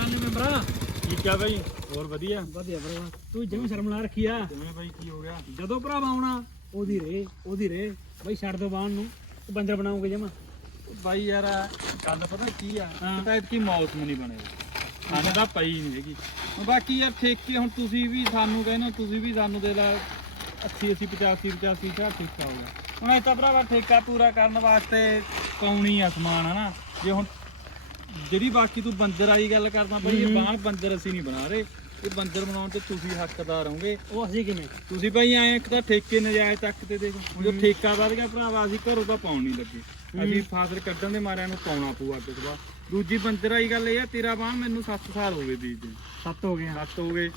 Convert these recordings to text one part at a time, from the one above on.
ਹਾਲ ਨੇ ਮੈਂਬਰਾ ਠੀਕ ਆ ਬਾਈ ਹੋਰ ਵਧੀਆ? ਵਧੀਆ ਭਰਾ ਤੂੰ ਜਿਵੇਂ ਸ਼ਰਮ ਲਾ ਰੱਖੀ ਆ। ਕਿਵੇਂ ਬਾਈ ਕੀ ਹੋ ਗਿਆ? ਜਦੋਂ ਭਰਾ ਆਉਣਾ ਉਹਦੀ ਰੇ ਉਹਦੀ ਰੇ। ਬਈ ਛੱਡ ਦੋ ਬਾਣ ਨੂੰ ਤੇ ਬੰਦਰ ਬਣਾਉਂਗੇ ਜਮਾ। ਬਾਈ ਯਾਰ ਗੱਲ ਪਤਾ ਕੀ ਆ? ਹਾਂ। ਪਤਾ ਇਤਕੀ ਮੌਸਮ ਨਹੀਂ ਬਣੇ। ਸਾਨੂੰ ਤਾਂ ਪਈ ਨਹੀਂ ਹੈਗੀ। ਬਾਕੀ ਯਾਰ ਠੇਕੇ ਹੁਣ ਤੁਸੀਂ ਵੀ ਸਾਨੂੰ ਕਹਿੰਦੇ ਤੁਸੀਂ ਵੀ ਸਾਨੂੰ ਦੇ ਲਾ। 80 80 85 85 ਹਜ਼ਾਰ ਠੇਕਾ ਹੋ ਗਿਆ। ਹੁਣ ਇਹ ਤਾਂ ਭਰਾਵਾ ਠੇਕਾ ਪੂਰਾ ਕਰਨ ਵਾਸਤੇ ਪਾਉਣੀ ਆ ਸਮਾਨ ਹਨਾ? ਜੇ ਹੁਣ ਜਿਹੜੀ ਬਾਕੀ ਤੂੰ ਬੰਦਰ ਵਾਲੀ ਗੱਲ ਕਰਦਾ ਬਈ ਇਹ ਬਾਣ ਬੰਦਰ ਅਸੀਂ ਨਹੀਂ ਬਣਾ ਰਹੇ। ਇਹ ਬੰਦਰ ਬਣਾਉਣ ਤੇ ਤੁਸੀਂ ਹੱਕਦਾਰ ਹੋਗੇ ਉਹ ਅਸੀਂ ਕਿਵੇਂ? ਤੁਸੀਂ ਭਾਈ ਐਂ ਇੱਕ ਤਾਂ ਠੇਕੇ ਨਜਾਇਜ਼ ਤੱਕ ਤੇ ਦੇਖ ਹੁਣ ਜੋ ਠੇਕਾ ਵੱਧ ਗਿਆ ਭਰਾਵਾ ਅਸੀਂ ਘਰੋਂ ਤਾਂ ਪਾਉਣ ਨਹੀਂ ਲੱਗੇ। ਅਸੀਂ ਫਾਦਰ ਕੱਢਣ ਦੇ ਮਾਰਿਆਂ ਨੂੰ ਪਾਉਣਾ ਪਊ ਅੱਗੇ ਤੋਂ ਬਾਅਦ ਦੂਜੀ ਬੰਦਰ ਵਾਲੀ ਗੱਲ ਇਹ ਆ ਤੇਰਾ ਬਾਣ ਮੈਨੂੰ 7 ਸਾਲ ਹੋ ਗਏ ਬੀਜਦੇ ਸੱਤ ਹੋ ਗਏ 7 ਹੋ ਗਏ।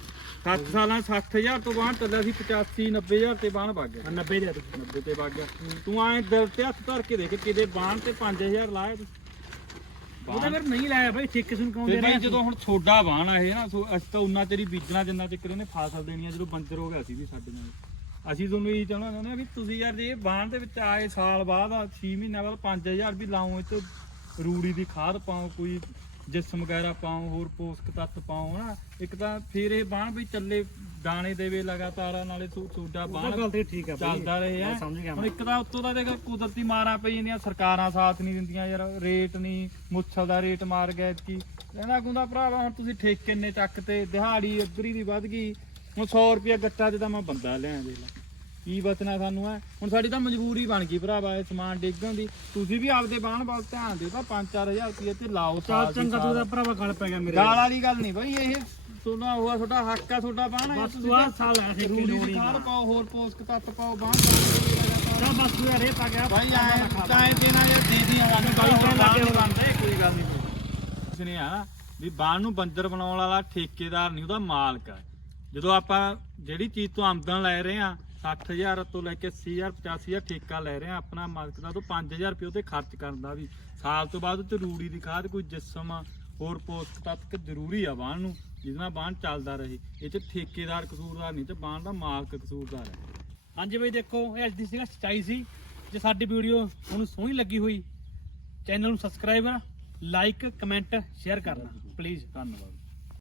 7 ਸਾਲਾਂ 60000 ਤੋਂ ਬਾਅਦ ਚੱਲਿਆ ਸੀ 85 90000 ਤੇ ਬਾਣ ਵਗ ਗਿਆ। 90 ਦੇ 90 ਤੇ ਵਗ ਗਿਆ। ਤੂੰ ਐਂ ਦਿਲ ਤੇ ਹੱਥ ਧਰ ਕੇ ਦੇਖ ਕਿਤੇ ਬਾਣ ਤੇ 5000 ਲਾਇਆ ਤੂੰ। ਉਹਦਾ ਫਿਰ ਨਹੀਂ ਲਾਇਆ ਬਈ ਠੇਕੇ ਸੁਣ ਕੌਣ ਤੇ ਦੇ ਭਾਈ ਰਿਹਾ ਜਦੋਂ ਹੁਣ ਛੋਡਾ ਬਾਣ ਆ ਇਹ ਨਾ ਸੋ ਅਸੀਂ ਤਾਂ ਉਨਾ ਹੀ ਬੀਜਣਾ ਜਿੰਨਾ ਚਿਰ ਇਹਨੇ ਫਸਲ ਦੇਣੀ ਆ ਜਦੋਂ ਬੰਜਰ ਹੋ ਗਿਆ ਸੀ ਵੀ ਸਾਡੇ ਨਾਲ। ਅਸੀਂ ਤੁਹਾਨੂੰ ਇਹ ਚਾਹਣਾ ਚਾਹੁੰਦੇ ਆ ਵੀ ਤੁਸੀਂ ਯਾਰ ਜੇ ਇਹ ਬਾਣ ਦੇ ਵਿੱਚ ਆਏ ਸਾਲ ਬਾਅਦ 6 ਮਹੀਨਿਆਂ ਬਾਅਦ 5000 ਵੀ ਲਾਓ ਇਹ ਤੋਂ ਰੂੜੀ ਦੀ ਖਾਦ ਪਾਓ ਕੋਈ ਜਿਸਮ ਵਗੈਰਾ ਪਾਓ ਹੋਰ ਪੋਸ਼ਕ ਤੱਤ ਪਾਓ ਹਨਾ? ਇੱਕ ਤਾਂ ਫਿਰ ਇਹ ਬਾਣ ਵੀ ਚੱਲੇ ਦਾਣੇ ਦੇਵੇ ਲਗਾਤਾਰ ਨਾਲੇ ਸੋ- ਤੁਹਾਡਾ ਉਹਦਾ ਬਾਣ ਗੱਲ ਤੇ ਠੀਕ ਆ ਚੱਲਦਾ ਰਹੇ ਆ। ਹੁਣ। ਇੱਕ ਤਾਂ ਉੱਤੋਂ ਦਾ ਦੇਖ ਕੁਦਰਤੀ ਮਾਰਾਂ ਪਈ ਜਾਂਦੀਆਂ ਸਰਕਾਰਾਂ ਸਾਥ ਨਹੀਂ ਦਿੰਦੀਆਂ ਯਾਰ ਰੇਟ ਨਹੀਂ ਮੁੱਛਲ ਦਾ ਰੇਟ ਮਾਰ ਗਿਆ ਇਤਕੀ ਕਹਿੰਦਾ ਗੁੰਦਾ ਭਰਾਵਾ ਹੁਣ ਤੁਸੀਂ ਠੇਕੇ ਨੇ ਚੱਕ ਤੇ ਦਿਹਾੜੀ ਅੱਧਰੀ ਦੀ ਵੱਧ ਗਈ ਹੁਣ 100 ਰੁਪਏ ਗੱਟਾ ਤੇ ਤਾਂ ਮੈਂ ਬੰਦਾ ਲਿਆ ਦੇ ਲਾ। ਕੀ ਬਚਣਾ ਸਾਨੂੰ ਹੈ ਹੁਣ ਸਾਡੀ ਤਾਂ ਮਜਬੂਰੀ ਬਣ ਗਈ ਭਰਾਵਾ ਇਹ ਸਮਾਨ ਡੇਗਣ ਦੀ। ਤੁਸੀਂ ਵੀ ਆਪਦੇ ਬਾਣ ਵੱਲ ਧਿਆਨ ਦਿਓ ਤਾਂ 5-4000 ਰੁਪਏ ਤੇ ਲਾਓ ਸਾਲ ਦੀ ਚੰਗਾ ਤੂੰ ਸਾਲ। ਦਾ ਭਰਾਵਾ ਗਲ ਪੈ ਗਿਆ ਮੇਰੇ ਗਾਲ ਵਾਲੀ ਗੱਲ ਨਹੀਂ ਬਈ ਇਹ ਤੁਹਾਡਾ ਹੋਆ ਤੁਹਾਡਾ ਹੱਕ ਆ ਤੁਹਾਡਾ ਬਾਣ ਹੈ ਬਸ ਤੂੰ ਆਹ ਸਾਲ ਆ ਠੇਕੇ ਰੂੜੀ ਲੋੜ ਦੀ ਨਾ। ਪਾਓ ਹੋਰ ਪੋਸਕ ਤੱਤ ਪਾਓ ਬਾਣ ਚੱਲ ਬਸ ਤੂੰ ਰੇ ਪਾ ਗਿਆ ਭਾਈ ਆਏ ਚਾਹੇ ਤੇ ਨਾ ਜੇ ਦੇ ਦੀਆਂ ਸਾਨੂੰ ਬਾਈ ਕਹਿਣ ਲੱਗ। ਬਣਦਾ। ਇਹ ਕੋਈ ਗੱਲ ਨਹੀਂ। ਉਸਨੇ ਆ ਵੀ ਬਾਣ ਨੂੰ ਬੰਦਰ ਬਣਾਉਣ ਵਾਲਾ ਠੇਕੇਦਾਰ ਨਹੀਂ ਉਹਦਾ ਮਾਲਕ ਹੈ ਜਦੋਂ ਆਪਾਂ ਜਿਹੜੀ ਚੀਜ਼ ਤੋਂ ਆਮਦਨ ਲੈ ਰਹੇ ਆ 60000 ਤੋਂ ਲੈ ਕੇ 80000 85000 ਠੇਕਾ ਲੈ ਰਹੇ ਆ ਆਪਣਾ ਮਾਲਕ ਦਾ, ਤੋਂ 5000 ਰੁਪਏ ਉਹਤੇ ਖਰਚ ਕਰਨ ਦਾ ਵੀ। ਸਾਲ ਤੋਂ ਬਾਅਦ ਉਹ ਚ ਰੂੜੀ ਦੀ ਖਾਦ, ਕੋਈ ਜਿਸਮ, ਹੋਰ ਪੋਸਟ ਤੱਕ ਜ਼ਰੂਰੀ ਆ ਬਾਣ ਨੂੰ, ਜਿਹਦੇ ਨਾਲ ਬਾਣ ਚੱਲਦਾ ਰਹੇ। ਇਹ ਚ ਠੇਕੇਦਾਰ ਕਸੂਰਦਾਰ ਨਹੀਂ ਤੇ ਬਾਣ ਦਾ ਮਾਲਕ ਕਸੂਰਦਾਰ ਹੈ। ਹਾਂਜੀ ਬਈ ਦੇਖੋ, ਇਹ ਅੱਜ ਦੀ ਸੀਗਾ ਸਚਾਈ ਸੀ। ਜੇ ਸਾਡੀ ਵੀਡੀਓ ਤੁਹਾਨੂੰ ਸੋਹਣੀ ਲੱਗੀ ਹੋਈ, ਚੈਨਲ ਨੂੰ ਸਬਸਕ੍ਰਾਈਬ ਲਾਈਕ, ਕਮੈਂਟ, ਸ਼ੇਅਰ ਕਰਨਾ ਪਲੀਜ਼ ਧੰਨਵਾਦ।